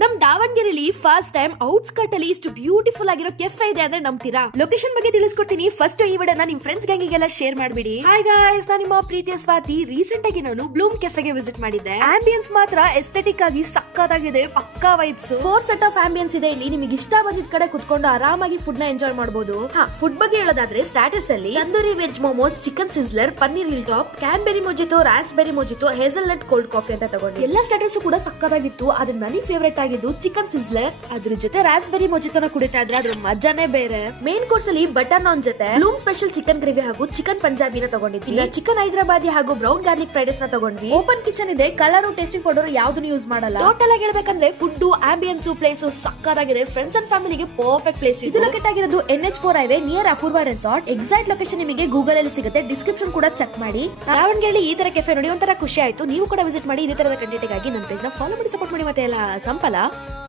ನಮ್ ದಾವಣಗೆರೆಯಲ್ಲಿ first time ಔಟ್ಸ್ಕಟ್ ಅಲ್ಲಿ ಇಷ್ಟು ಬ್ಯೂಟಿಫುಲ್ ಆಗಿರೋ ಕೆಫೆ ಇದೆ ಅಂದ್ರೆ ನಂಬ್ತೀರಾ? ಲೊಕೇಶನ್ ಬಗ್ಗೆ ತಿಳಿಸ್ಕೊಡ್ತೀನಿ. ಫಸ್ಟ್ ಈ ವಿಡಿಯೋನ ನಿಮ್ ಫ್ರೆಂಡ್ಸ್ ಗ್ಯಾಂಗಿಗೆಲ್ಲ ಶೇರ್ ಮಾಡ್ಬಿಡಿ. ಹಾಯ್ ಗಾಯ್ಸ್, ನಾನು ನಿಮ್ಮ ಪ್ರೀತಿಯ ಸ್ವಾತಿ. ರೀಸೆಂಟ್ ಆಗಿ ನಾನು ಬ್ಲೂಮ್ ಕೆಫೆಗೆ ವಿಸಿಟ್ ಮಾಡಿದ್ದೆ. ಆಂಬಿಯನ್ಸ್ ಮಾತ್ರ ಎಸ್ಥೆಟಿಕ್ ಆಗಿ ಸಕ್ಕತ್ತಾಗಿದೆ, ಪಕ್ಕಾ ವೈಬ್ಸ್. 4 ಸೆಟ್ ಆಫ್ ಆಂಬಿಯನ್ಸ್ ಇದೆ ಇಲ್ಲಿ. ನಿಮಗೆ ಇಷ್ಟ ಬಂದಿದ್ ಕಡೆ ಕುತ್ಕೊಂಡು ಆರಾಮಾಗಿ ಫುಡ್ ನ ಎಂಜಾಯ್ ಮಾಡಬಹುದು. ಫುಡ್ ಬಗ್ಗೆ ಹೇಳೋದಾದ್ರೆ ಸ್ಟಾಟಸ್ ಅಲ್ಲಿ tandoori veg momos, chicken sizzler, paneer hill top, cranberry mojito, raspberry mojito, hazelnut cold coffee ಅಂತ ತಗೊಂಡು ಎಲ್ಲಾ ಸ್ಟಾಟಸ್ ಕೂಡ ಸಕ್ಕತ್ತಾಗಿತ್ತು. ಆದ್ರೆ ನನಗೆ ಫೇವರೇಟ್ ಆಗಿದ್ದು ಚಿಕನ್ ಸಿಸ್ಲರ್. ಅದ್ರ ಜೊತೆ ರಾಸ್ಬೆರಿ ಮೊಜಿಟೋನ ಕುಡಿತಾ ಇದ್ರೆ ಅದ್ರ ಮಜಾನೇ ಬೇರೆ. ಮೇನ್ ಕೋರ್ಸ್ ಅಲ್ಲಿ ಬಟರ್ ನಾನ್ ಜೊತೆ ಬ್ಲೂಮ್ ಸ್ಪೆಷಲ್ ಚಿಕನ್ ಗ್ರೇವಿ ಹಾಗೂ ಚಿಕನ್ ಪಂಜಾಬಿನ ತಗೊಂಡಿದ್ವಿ. ಚಿಕನ್ ಹೈದರಾಬಾದಿ ಹಾಗೂ ಬ್ರೌನ್ ಗಾರ್ಲಿಕ್ ಫ್ರೈಡ್ ರೈಸ್ ನ ತಗೊಂಡ್ವಿ. ಓಪನ್ ಕಿಚನ್ ಇದೆ. ಕಲರ್ ಟೇಸ್ಟಿಂಗ್ ಪೌಡರ್ ಯಾವ್ದನ್ನು ಯೂಸ್ ಮಾಡಲ್ಲ. ಟೋಟಲ್ ಆಗಿ ಹೇಳ್ಬೇಕಂದ್ರೆ ಫುಡ್, ಆಂಬಿಯನ್ಸ್, ಪ್ಲೇಸ್ ಸಕ್ಕತ್ತಾಗಿದೆ. ಫ್ರೆಂಡ್ಸ್ ಅಂಡ್ ಫ್ಯಾಮಿಲಿಗೆ ಪರ್ಫೆಕ್ಟ್ ಪ್ಲೇಸ್. ಇದು ಲೊಕೇಟ್ ಆಗಿರೋದು NH4 ಹೈವೇ ನಿಯರ್ ಅಪೂರ್ವ ರೆಸಾರ್ಟ್. ಎಕ್ಸಾಕ್ಟ್ ಲೊಕೇಶನ್ ನಿಮಗೆ ಗೂಗಲ್ ಅಲ್ಲಿ ಸಿಗುತ್ತೆ. ಡಿಸ್ಕ್ರಿಪ್ಷನ್ ಕೂಡ ಚೆಕ್ ಮಾಡಿ. ದಾವಣಗೆರೆಯಲ್ಲಿ ಈ ತರ ಕೆಫೆ ನೋಡಿ ಒಂಥರ ಖುಷಿ ಆಯ್ತು. ನೀವು ಕೂಡ ವಿಸಿಟ್ ಮಾಡಿ. ಇದೇ ತರದ ಕಂಟೆಂಟ್ ಗಾಗಿ ನಮ್ಮ ಪೇಜ್ ನ ಫಾಲೋ ಮಾಡಿ, ಸಪೋರ್ಟ್ ಮಾಡಿ. ಮತ್ತೆ ಎಲ್ಲ ಸಂಪಲ.